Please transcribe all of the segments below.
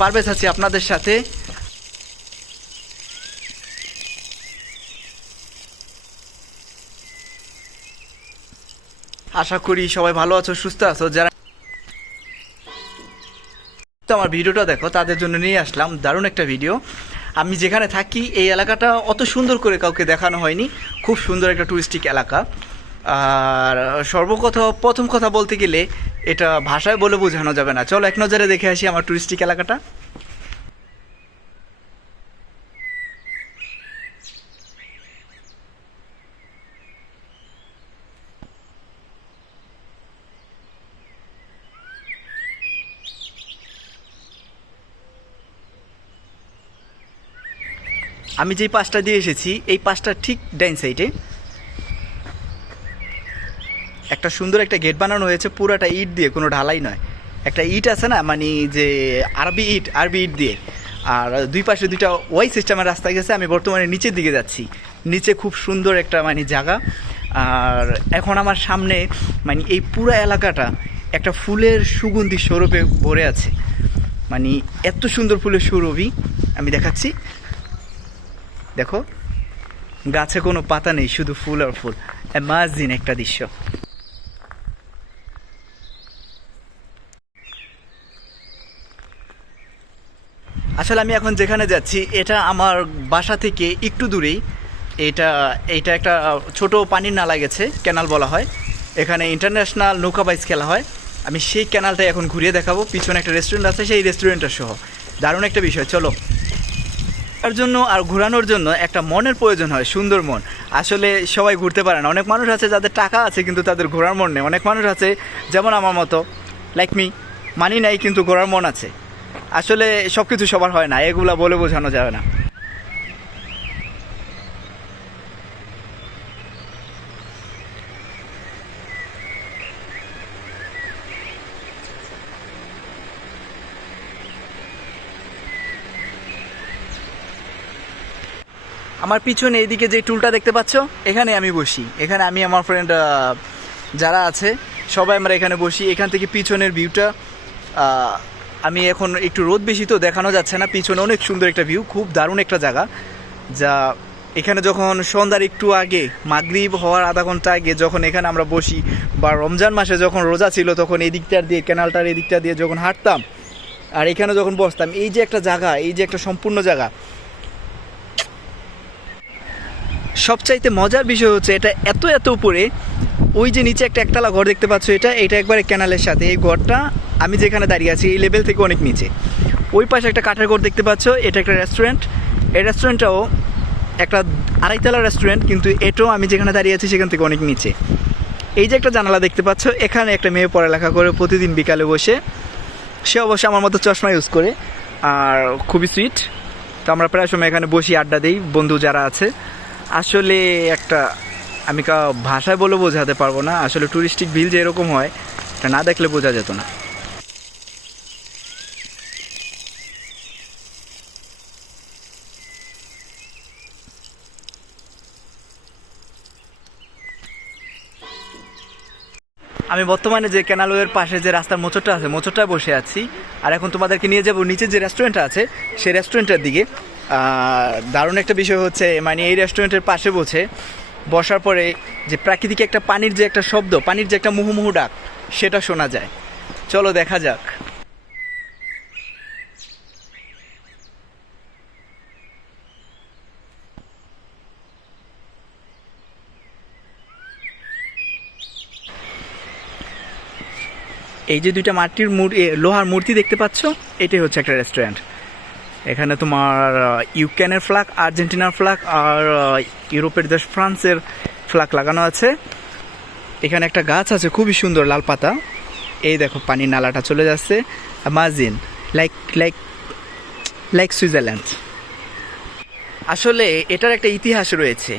পারভেজ আছি আপনাদের সাথে। আশা করি সবাই ভালো আছো, সুস্থ আছো। যারা তো আমার ভিডিওটা দেখো তাদের জন্য নিয়ে আসলাম দারুণ একটা ভিডিও। আমি যেখানে থাকি এই এলাকাটা অত সুন্দর করে কাউকে দেখানো হয়নি, খুব সুন্দর একটা টুরিস্টিক এলাকা। আর প্রথম কথা বলতে গেলে এটা ভাষায় বলে বোঝানো যাবে না। চলো এক নজরে দেখে আসি আমার টুরিস্টিক এলাকাটা। আমি যেই পাশটা দিয়ে এসেছি এই পাশটা ঠিক ডাইন সাইডে একটা সুন্দর একটা গেট বানানো হয়েছে, পুরাটা ইট দিয়ে, কোনো ঢালাই নয়। একটা ইট আছে না, মানে যে আরবি ইট দিয়ে। আর দুই পাশে দুইটা ওয়াই সিস্টেমের রাস্তা গেছে। আমি বর্তমানে নিচের দিকে যাচ্ছি। নিচে খুব সুন্দর একটা মানে জায়গা। আর এখন আমার সামনে মানে এই পুরো এলাকাটা একটা ফুলের সুগন্ধি স্বরূপে ভরে আছে। মানে এত সুন্দর ফুলের সুরভি আমি দেখাচ্ছি। দেখো, গাছে কোনো পাতা নেই, শুধু ফুল আর ফুল। অ্যামাজিং একটা দৃশ্য। আসলে আমি এখন যেখানে যাচ্ছি এটা আমার বাসা থেকে একটু দূরেই। এটা এটা একটা ছোট পানির নালা গেছে, ক্যানাল বলা হয়। এখানে ইন্টারন্যাশনাল নৌকা বাইচ খেলা হয়। আমি সেই ক্যানালটাই এখন ঘুরিয়ে দেখাবো। পিছনে একটা রেস্টুরেন্ট আছে, সেই রেস্টুরেন্টের সহ দারুণ একটা বিষয়। চলো। তার জন্য আর ঘোরানোর জন্য একটা মনের প্রয়োজন হয়, সুন্দর মন। আসলে সবাই ঘুরতে পারে না। অনেক মানুষ আছে যাদের টাকা আছে কিন্তু তাদের ঘোরার মন নেই। অনেক মানুষ আছে যেমন আমার মতো, লাইক মি, মানি নাই কিন্তু ঘোরার মন আছে। আসলে সব কিছু সবার হয় না, এগুলা বলে বোঝানো যাবে না। আমার পিছনে এইদিকে যে টুলটা দেখতে পাচ্ছ, এখানে আমি বসি। এখানে আমি আমার ফ্রেন্ড যারা আছে সবাই আমরা এখানে বসি। এখান থেকে পিছনের ভিউটা, আমি এখন একটু রোদ বেশি তো দেখানো যাচ্ছে না। পিছনে অনেক সুন্দর একটা ভিউ, খুব দারুণ একটা জায়গা। যা এখানে যখন সন্ধ্যার একটু আগে, মাগরিব হওয়ার আধা ঘন্টা আগে যখন এখানে আমরা বসি, বা রমজান মাসে যখন রোজা ছিল তখন এই দিকটার দিয়ে, ক্যানালটার এই দিকটা দিয়ে যখন হাঁটতাম আর এখানে যখন বসতাম, এই যে একটা জায়গা, এই যে একটা সম্পূর্ণ জায়গা। সবচাইতে মজার বিষয় হচ্ছে এটা এত উপরে। ওই যে নিচে একটা একতলা ঘর দেখতে পাচ্ছ, এটা একবারে ক্যানালের সাথে। এই ঘরটা আমি যেখানে দাঁড়িয়ে আছি এই লেভেল থেকে অনেক নিচে। ওই পাশে একটা কাঠের ঘর দেখতে পাচ্ছ, এটা একটা রেস্টুরেন্ট। এই রেস্টুরেন্টটাও একটা আড়াইতলা রেস্টুরেন্ট, কিন্তু এটাও আমি যেখানে দাঁড়িয়ে আছি সেখান থেকে অনেক নিচে। এই যে একটা জানালা দেখতে পাচ্ছ, এখানে একটা মেয়ে পড়ালেখা করে প্রতিদিন বিকালে বসে। সে অবশ্যই আমার মতো চশমা ইউজ করে, আর খুবই সুইট। তো আমরা প্রায় সময় এখানে বসি, আড্ডা দিই, বন্ধু যারা আছে। আসলে একটা আমি ভাষায় বলে বোঝাতে পারবো না। আসলে টুরিস্টিক ভিল যে এরকম হয় এটা না দেখলে বোঝা যেত না। আমি বর্তমানে যে ক্যানালওয়ের পাশে যে রাস্তার মোচরটা আছে, মোচরটায় বসে আছি। আর এখন তোমাদেরকে নিয়ে যাবো নিচে যে রেস্টুরেন্টটা আছে সেই রেস্টুরেন্টের দিকে। দারুণ একটা বিষয় হচ্ছে, মানে এই রেস্টুরেন্টের পাশে বসার পরে যে প্রাকৃতিক একটা পানির যে একটা শব্দ, পানির যে একটা মুহুমুহু ডাক, সেটা শোনা যায়। চলো দেখা যাক। এই যে দুইটা মাটির লোহার মূর্তি দেখতে পাচ্ছ, এটাই হচ্ছে একটা রেস্টুরেন্ট। এখানে তোমার ইউক্রেনের ফ্ল্যাগ, আর্জেন্টিনার ফ্ল্যাগ আর ইউরোপের দেশ ফ্রান্সের ফ্ল্যাগ লাগানো আছে। এখানে একটা গাছ আছে খুবই সুন্দর, লাল পাতা। এই দেখো পানির নালাটা চলে যাচ্ছে। Amazing, like like like Switzerland. আসলে এটার একটা ইতিহাস রয়েছে।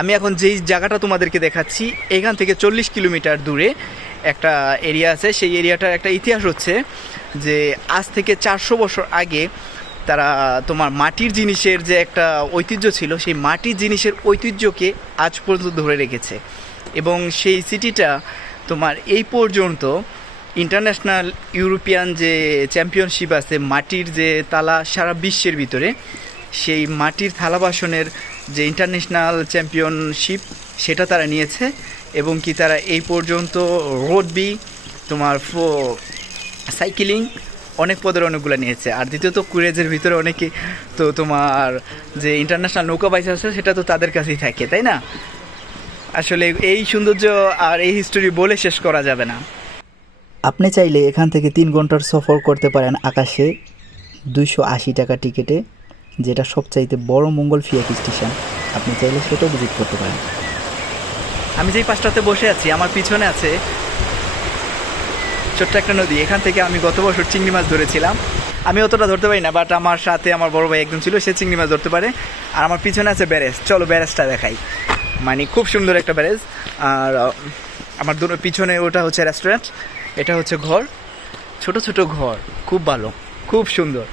আমি এখন যেই জায়গাটা তোমাদেরকে দেখাচ্ছি এখান থেকে 40 কিলোমিটার দূরে একটা এরিয়া আছে। সেই এরিয়াটার একটা ইতিহাস হচ্ছে যে আজ থেকে 400 বছর আগে তারা তোমার মাটির জিনিসের যে একটা ঐতিহ্য ছিল, সেই মাটির জিনিসের ঐতিহ্যকে আজ পর্যন্ত ধরে রেখেছে। এবং সেই সিটিটা তোমার এই পর্যন্ত ইন্টারন্যাশনাল ইউরোপিয়ান যে চ্যাম্পিয়নশিপ আছে মাটির যে তালা সারা বিশ্বের ভিতরে, সেই মাটির থালা বাসনের যে ইন্টারন্যাশনাল চ্যাম্পিয়নশিপ সেটা তারা নিয়েছে। এবং কি তারা এই পর্যন্ত রোডবি, তোমার সাইকেলিং, অনেক পদের অনেকগুলো নিয়েছে। আর দ্বিতীয়ত কুরেজের ভিতরে অনেকে তো তোমার যে ইন্টারন্যাশনাল নৌকা বাইচ আছে সেটা তো তাদের কাছেই থাকে, তাই না? আসলে এই সৌন্দর্য আর এই হিস্টোরি বলে শেষ করা যাবে না। আপনি চাইলে এখান থেকে 3 ঘন্টার সফর করতে পারেন আকাশে 280 টাকা টিকিটে, যেটা সবচাইতে বড় মঙ্গল ফিয়াক স্টেশন। আপনি চাইলে সেটাও ভিজিট করতে পারেন। আমি যেই পাশটাতে বসে আছি আমার পিছনে আছে ছোট্ট একটা নদী। এখান থেকে আমি গত বছর চিংড়ি মাছ ধরেছিলাম। আমি অতটা ধরতে পারি না, বাট আমার সাথে আমার বড় ভাই একজন ছিল, সে চিংড়ি মাছ ধরতে পারে। আর আমার পিছনে আছে ব্যারেজ। চলো ব্যারেজটা দেখাই। মানে খুব সুন্দর একটা ব্যারেজ। আর আমার পিছনে ওটা হচ্ছে রেস্টুরেন্ট, এটা হচ্ছে ঘর, ছোট ছোট ঘর, খুব ভালো, খুব সুন্দর।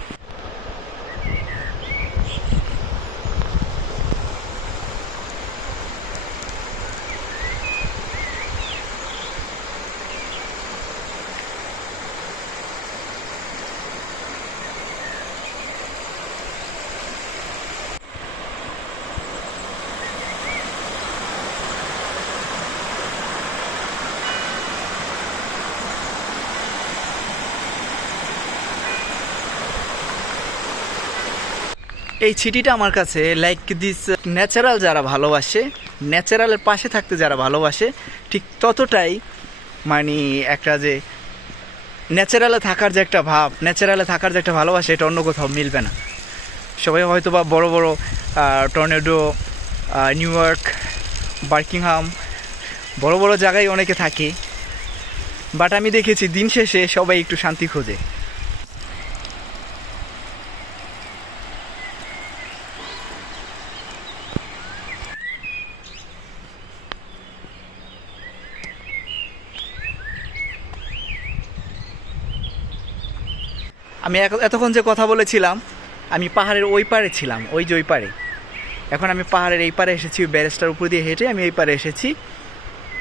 এই সিটিটা আমার কাছে লাইক দিস ন্যাচারাল, যারা ভালোবাসে, ন্যাচারালের পাশে থাকতে যারা ভালোবাসে, ঠিক ততটাই মানে একটা যে ন্যাচারালে থাকার যে একটা ভাব, ন্যাচারালে থাকার যে একটা ভালোবাসা, এটা অন্য কোথাও মিলবে না। সবাই হয়তো বা বড়ো বড়ো টর্নেডো, নিউ ইয়র্ক, বার্কিংহাম, বড় বড় জায়গায় অনেকে থাকে, বাট আমি দেখেছি দিন শেষে সবাই একটু শান্তি খোঁজে। আমি এতক্ষণ যে কথা বলেছিলাম, আমি পাহাড়ের ওই পারে ছিলাম, ওই যে ওই পারে। এখন আমি পাহাড়ের এই পারে এসেছি, ব্যারেজটার উপর দিয়ে হেঁটে আমি এই পারে এসেছি।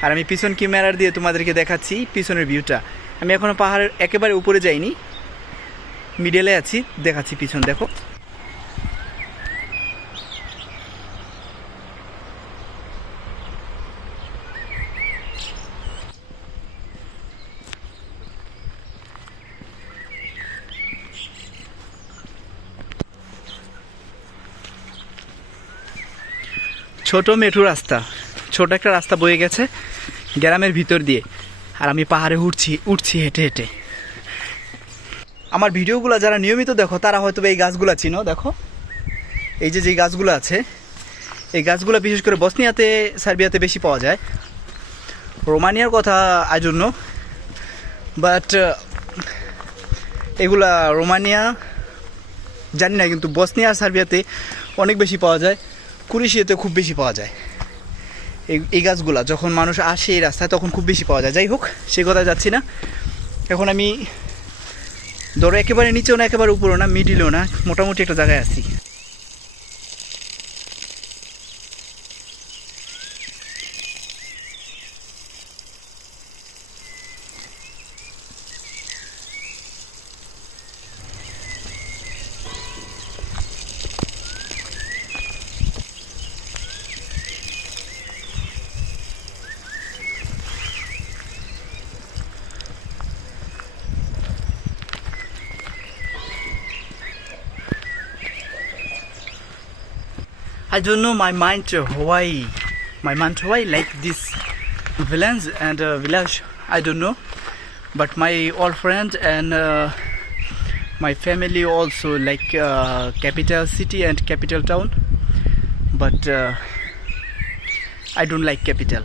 আর আমি পিছন ক্যামেরার দিয়ে তোমাদেরকে দেখাচ্ছি পিছনের ভিউটা। আমি এখনও পাহাড়ের একেবারে উপরে যাইনি, মিডলে আছি, দেখাচ্ছি পিছন দেখো। ছোট মেঠো রাস্তা, ছোট একটা রাস্তা বয়ে গেছে গ্রামের ভিতর দিয়ে। আর আমি পাহাড়ে উঠছি হেঁটে হেঁটে। আমার ভিডিওগুলো যারা নিয়মিত দেখো তারা হয়তো এই গাছগুলো চিনো। দেখো এই যে যে গাছগুলো আছে, এই গাছগুলো বিশেষ করে বসনিয়াতে, সার্বিয়াতে বেশি পাওয়া যায়। রোমানিয়ার কথা আই ডোন্ট নো, বাট এগুলা রোমানিয়া জানি না, কিন্তু বসনিয়া আর সার্বিয়াতে অনেক বেশি পাওয়া যায়। কুরিশিয়াতে খুব বেশি পাওয়া যায় এই গাছগুলা। যখন মানুষ আসে এই রাস্তায় তখন খুব বেশি পাওয়া যায়। যাই হোক, সে কথা যাচ্ছি না। এখন আমি ধরো একেবারে নিচেও না একেবারে উপরেও না, মিডিলেও না, মোটামুটি একটা জায়গায় আছি। I don't know my mind why like this village, I don't know, but my old friend and my family also like capital city and capital town, but I don't like capital.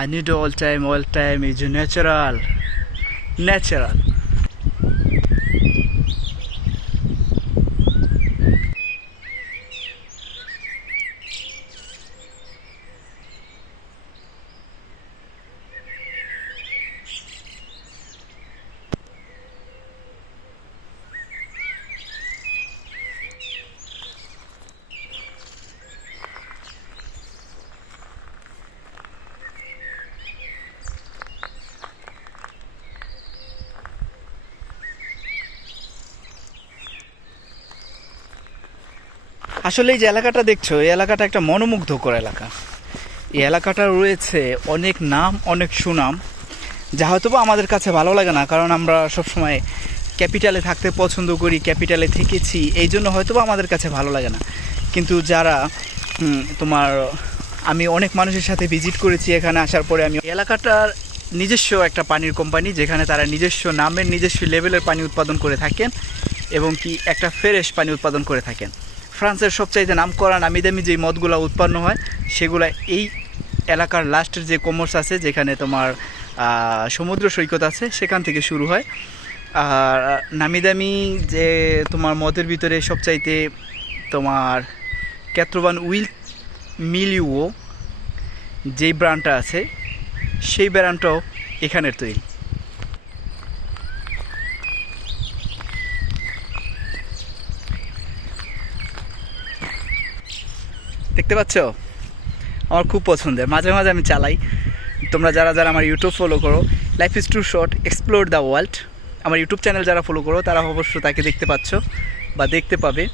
I need all time is natural. আসলে এই যে এলাকাটা দেখছো, এই এলাকাটা একটা মনোমুগ্ধকর এলাকা। এই এলাকাটা রয়েছে অনেক নাম, অনেক সুনাম, যা হয়তো বা আমাদের কাছে ভালো লাগে না, কারণ আমরা সবসময় ক্যাপিটালে থাকতে পছন্দ করি, ক্যাপিটালে থেকেছি, এই জন্য হয়তো বা আমাদের কাছে ভালো লাগে না। কিন্তু যারা তোমার আমি অনেক মানুষের সাথে ভিজিট করেছি এখানে আসার পরে, আমি এলাকাটার নিজস্ব একটা পানির কোম্পানি, যেখানে তারা নিজস্ব নামের নিজস্ব লেভেলের পানি উৎপাদন করে থাকেন এবং কি একটা ফ্রেশ পানি উৎপাদন করে থাকেন। ফ্রান্সের সবচাইতে নাম করা নামি দামি যে মদগুলো উৎপন্ন হয় সেগুলো এই এলাকার লাস্টের যে কমর্স আছে, যেখানে তোমার সমুদ্র সৈকত আছে, সেখান থেকে শুরু হয়। আর নামি দামি যে তোমার মদের ভিতরে সবচাইতে তোমার ক্যাত্রোবান উইল মিলিও যেই ব্র্যান্ডটা আছে, সেই ব্র্যান্ডটাও এখানের তৈরি। দেখতে পাচ্ছ, আমার খুব পছন্দের, মাঝে মাঝে আমি চালাই। তোমরা যারা যারা আমার ইউটিউব ফলো করো, life is too short explore the world, আমার ইউটিউব চ্যানেল যারা ফলো করো তারা অবশ্য তাকে দেখতে পাচ্ছ বা দেখতে পাবে।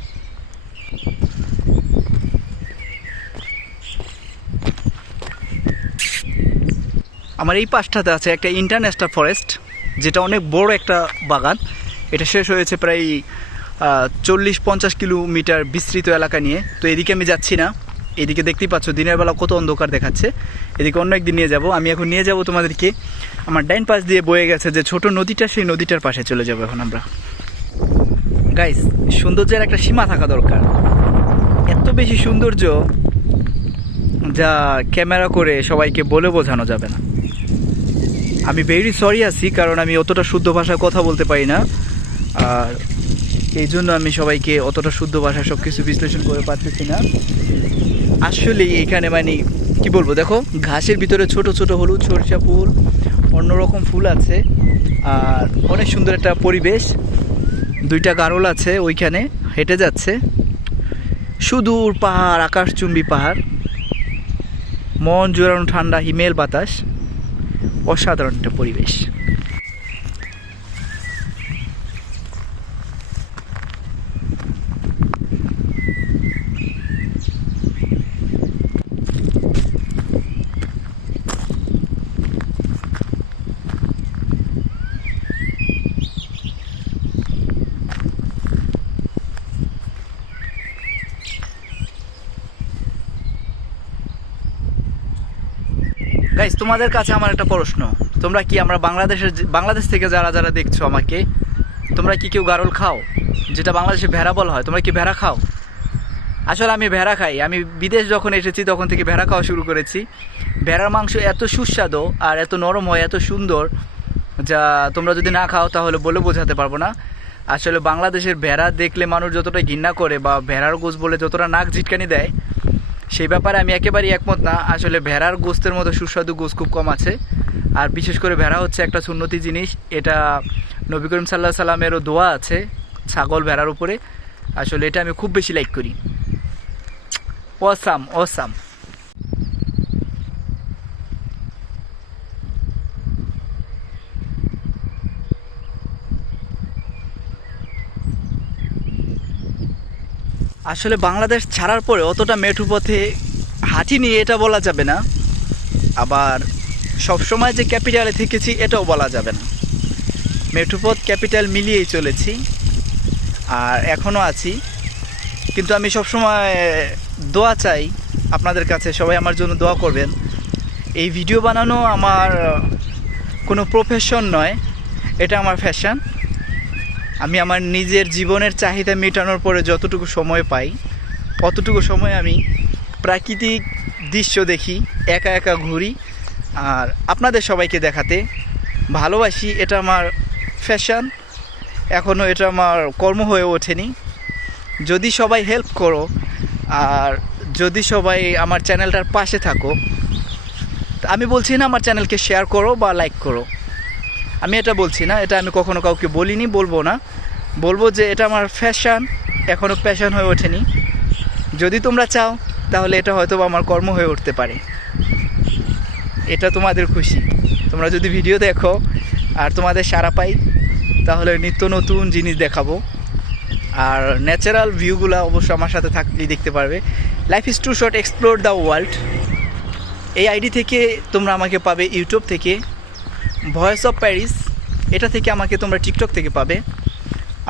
আমার এই পাশটাতে আছে একটা ইন্টারন্যাশনাল ফরেস্ট, যেটা অনেক বড় একটা বাগান। এটা শেষ হয়েছে প্রায় 40-50 কিলোমিটার বিস্তৃত এলাকা নিয়ে। তো এদিকে আমি যাচ্ছি না, এদিকে দেখতেই পাচ্ছ দিনের বেলা কত অন্ধকার দেখাচ্ছে। এদিকে অন্য একদিন নিয়ে যাব। আমি এখন নিয়ে যাব তোমাদেরকে আমার ডাইন পাশ দিয়ে বয়ে গেছে যে ছোট নদীটা, সেই নদীটার পাশে চলে যাব এখন আমরা। গাইস, সৌন্দর্যের একটা সীমা থাকা দরকার। এত বেশি সৌন্দর্য যা ক্যামেরা করে সবাইকে বলে বোঝানো যাবে না। আমি ভেরি সরি আছি, কারণ আমি অতটা শুদ্ধ ভাষায় কথা বলতে পারি না, আর এই জন্য আমি সবাইকে অতটা শুদ্ধ ভাষায় সব কিছু বিশ্লেষণ করে পারতেছি না। আসলে এখানে মানে কি বলবো, দেখো ঘাসের ভিতরে ছোট ছোট হলুদ সরিষা ফুল, অন্যরকম ফুল আছে, আর অনেক সুন্দর একটা পরিবেশ। দুইটা গারল আছে ওইখানে হেঁটে যাচ্ছে, সুদূর পাহাড়, আকাশচুম্বী পাহাড়, মন জোড়ানো ঠান্ডা হিমেল বাতাস, অসাধারণ একটা পরিবেশ। গাইস, তোমাদের কাছে আমার একটা প্রশ্ন, তোমরা কি আমরা বাংলাদেশ থেকে যারা যারা দেখছো আমাকে, তোমরা কি কেউ গারল খাও? যেটা বাংলাদেশে ভেড়া বলা হয়, তোমরা কি ভেড়া খাও? আসলে আমি ভেড়া খাই। আমি বিদেশ যখন এসেছি তখন থেকে ভেড়া খাওয়া শুরু করেছি। ভেড়ার মাংস এত সুস্বাদু আর এত নরম হয়, এত সুন্দর, যা তোমরা যদি না খাও তাহলে বলে বোঝাতে পারবো না। আসলে বাংলাদেশের ভেড়া দেখলে মানুষ যতটা ঘৃণা করে বা ভেড়ার গোশ বলে যতটা নাক ঝিটকানি দেয়, সেই ব্যাপারে আমি একেবারেই একমত না। আসলে ভেড়ার গোস্তের মতো সুস্বাদু গোশ খুব কম আছে। আর বিশেষ করে ভেড়া হচ্ছে একটা সুন্নতি জিনিস। এটা নবী করিম সাল্লাল্লাহু আলাইহি সাল্লামেরও দোয়া আছে ছাগল ভেড়ার উপরে। আসলে এটা আমি খুব বেশি লাইক করি। Awesome awesome. আসলে বাংলাদেশ ছাড়ার পরে অতটা মেঠো পথে হাঁটিনি এটা বলা যাবে না, আবার সবসময় যে ক্যাপিটালে থেকেছি এটাও বলা যাবে না। মেঠোপথ ক্যাপিটাল মিলিয়েই চলেছি আর এখনও আছি। কিন্তু আমি সবসময় দোয়া চাই আপনাদের কাছে, সবাই আমার জন্য দোয়া করবেন। এই ভিডিও বানানো আমার কোনো প্রফেশন নয়, এটা আমার ফ্যাশন। আমি আমার নিজের জীবনের চাহিদা মেটানোর পরে যতটুকু সময় পাই অতটুকু সময় আমি প্রাকৃতিক দৃশ্য দেখি, একা একা ঘুরি আর আপনাদের সবাইকে দেখাতে ভালোবাসি। এটা আমার ফ্যাশন, এখনও এটা আমার কর্ম হয়ে ওঠেনি। যদি সবাই হেল্প করো আর যদি সবাই আমার চ্যানেলটার পাশে থাকো, আমি বলছি না আমার চ্যানেলকে শেয়ার করো বা লাইক করো, আমি এটা বলছি না, এটা আমি কখনো কাউকে বলিনি, বলবো না। বলবো যে এটা আমার ফ্যাশন, এখনও প্যাশন হয়ে ওঠেনি। যদি তোমরা চাও তাহলে এটা হয়তো আমার কর্ম হয়ে উঠতে পারে। এটা তোমাদের খুশি। তোমরা যদি ভিডিও দেখো আর তোমাদের সাড়া পাই তাহলে নিত্য নতুন জিনিস দেখাবো। আর ন্যাচারাল ভিউগুলো অবশ্য আমার সাথে থাকলেই দেখতে পারবে। Life is too short, explore the world. এই আইডি থেকে তোমরা আমাকে পাবে ইউটিউব থেকে, ভয়েস অফ প্যারিস এটা থেকে আমাকে তোমরা টিকটক থেকে পাবে।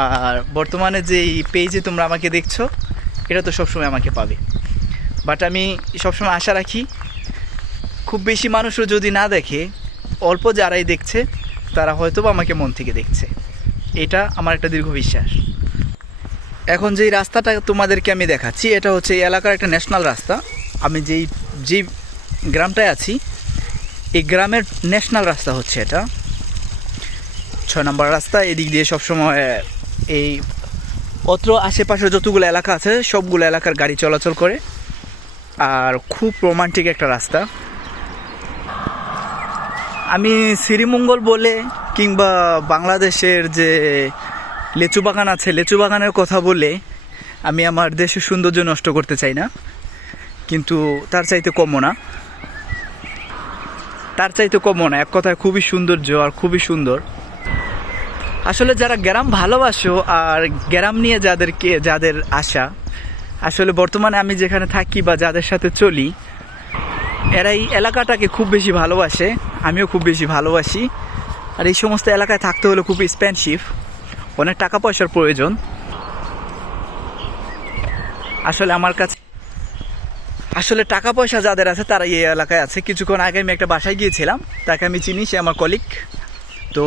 আর বর্তমানে যে পেজে তোমরা আমাকে দেখছো এটা তো সবসময় আমাকে পাবে। বাট আমি সবসময় আশা রাখি খুব বেশি মানুষও যদি না দেখে, অল্প যারাই দেখছে তারা হয়তো বা আমাকে মন থেকে দেখছে, এটা আমার একটা দীর্ঘ বিশ্বাস। এখন যেই রাস্তাটা তোমাদেরকে আমি দেখাচ্ছি এটা হচ্ছে এই এলাকার একটা ন্যাশনাল রাস্তা। আমি যেই গ্রামটায় আছি এই গ্রামের ন্যাশনাল রাস্তা হচ্ছে এটা, 6 নম্বর রাস্তা। এদিক দিয়ে সবসময় এই অত্র আশেপাশে যতগুলো এলাকা আছে সবগুলো এলাকার গাড়ি চলাচল করে। আর খুব রোমান্টিক একটা রাস্তা। আমি শ্রীমঙ্গল বলে কিংবা বাংলাদেশের যে লেচু বাগান আছে লেচু বাগানের কথা বলে আমি আমার দেশের সৌন্দর্য নষ্ট করতে চাই না, কিন্তু তার চাইতে কমও না, এক কথায় খুবই সৌন্দর্য আর খুবই সুন্দর। আসলে যারা গ্রাম ভালোবাসো আর গ্রাম নিয়ে যাদের আশা, আসলে বর্তমানে আমি যেখানে থাকি বা যাদের সাথে চলি এরা এই এলাকাটাকে খুব বেশি ভালোবাসে, আমিও খুব বেশি ভালোবাসি। আর এই সমস্ত এলাকায় থাকতে হলে খুব এক্সপেন্সিভ, অনেক টাকা পয়সার প্রয়োজন। আসলে আমার কাছে টাকা পয়সা যাদের আছে তারা এই এলাকায় আছে। কিছুক্ষণ আগে আমি একটা বাসায় গিয়েছিলাম, তাকে আমি চিনি, সে আমার কলিগ। তো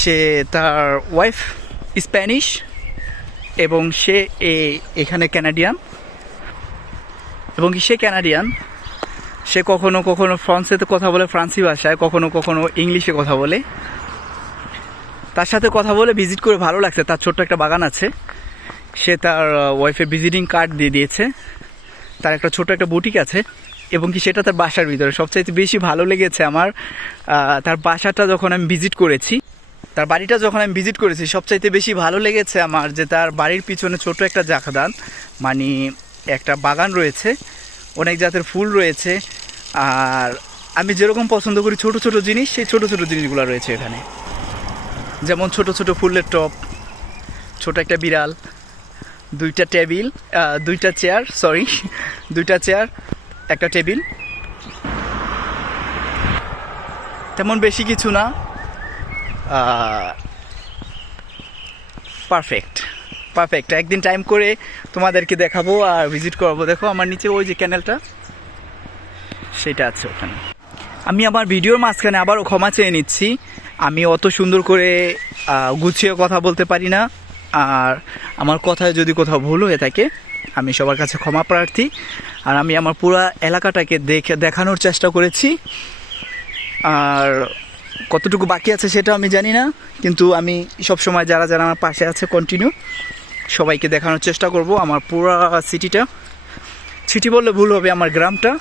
সে তার ওয়াইফ স্প্যানিশ এবং সে এখানে ক্যানাডিয়ান, এবং সে ক্যানাডিয়ান। সে কখনো কখনো ফ্রান্সেতে কথা বলে ফ্রান্সি ভাষায়, কখনো কখনো ইংলিশে কথা বলে। তার সাথে কথা বলে ভিজিট করে ভালো লাগছে। তার ছোট্ট একটা বাগান আছে, সে তার ওয়াইফের ভিজিটিং কার্ড দিয়ে দিয়েছে। তার একটা ছোট একটা বুটিক আছে এবং কি সেটা তার বাসার ভিতরে। সবচাইতে বেশি ভালো লেগেছে আমার তার বাসাটা যখন আমি ভিজিট করেছি, তার বাড়িটা যখন আমি ভিজিট করেছি, সবচাইতে বেশি ভালো লেগেছে আমার যে তার বাড়ির পিছনে ছোট একটা জাকাদান, মানে একটা বাগান রয়েছে, অনেক জাতের ফুল রয়েছে। আর আমি যেরকম পছন্দ করি ছোট ছোট জিনিস, সেই ছোট ছোট জিনিসগুলো রয়েছে এখানে। যেমন ছোট ছোট ফুলের টব, ছোট একটা বিড়াল, দুইটা চেয়ার, একটা টেবিল, তেমন বেশি কিছু না। পারফেক্ট। একদিন টাইম করে তোমাদেরকে দেখাবো আর ভিজিট করাবো। দেখো আমার নিচে ওই যে ক্যানেলটা সেটা আছে ওখানে। আমি আমার ভিডিওর মাঝখানে আবারও ক্ষমা চেয়ে নিচ্ছি, আমি অত সুন্দর করে গুছিয়ে কথা বলতে পারি না। আর আমার কথায় যদি কোথাও ভুল হয়ে থাকে আমি সবার কাছে ক্ষমা প্রার্থী। আর আমি আমার পুরো এলাকাটাকে দেখানোর চেষ্টা করেছি। আর কতটুকু বাকি আছে সেটা আমি জানি না, কিন্তু আমি সবসময় যারা আমার পাশে আছে কন্টিনিউ সবাইকে দেখানোর চেষ্টা করব আমার পুরো সিটি বললে ভুল হবে, আমার গ্রামটা।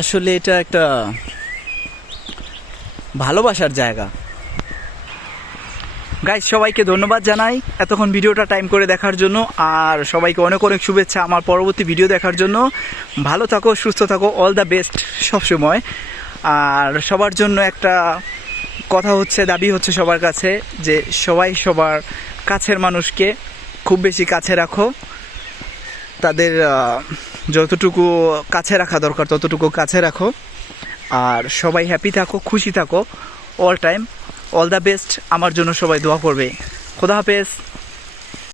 আসলে এটা একটা ভালোবাসার জায়গা। গাইস, সবাইকে ধন্যবাদ জানাই এতক্ষণ ভিডিওটা টাইম করে দেখার জন্য। আর সবাইকে অনেক অনেক শুভেচ্ছা আমার পরবর্তী ভিডিও দেখার জন্য। ভালো থাকো, সুস্থ থাকো, অল দ্য বেস্ট সবসময়। আর সবার জন্য একটা কথা হচ্ছে, দাবি হচ্ছে সবার কাছে যে সবাই সবার কাছের মানুষকে খুব বেশি কাছে রাখো। তাদের যতটুকু কাছে রাখা দরকার ততটুকু কাছে রাখো। আর সবাই হ্যাপি থাকো, খুশি থাকো, all time. All the best. আমার জন্য সবাই দোয়া করবে। খোদা হাফেজ।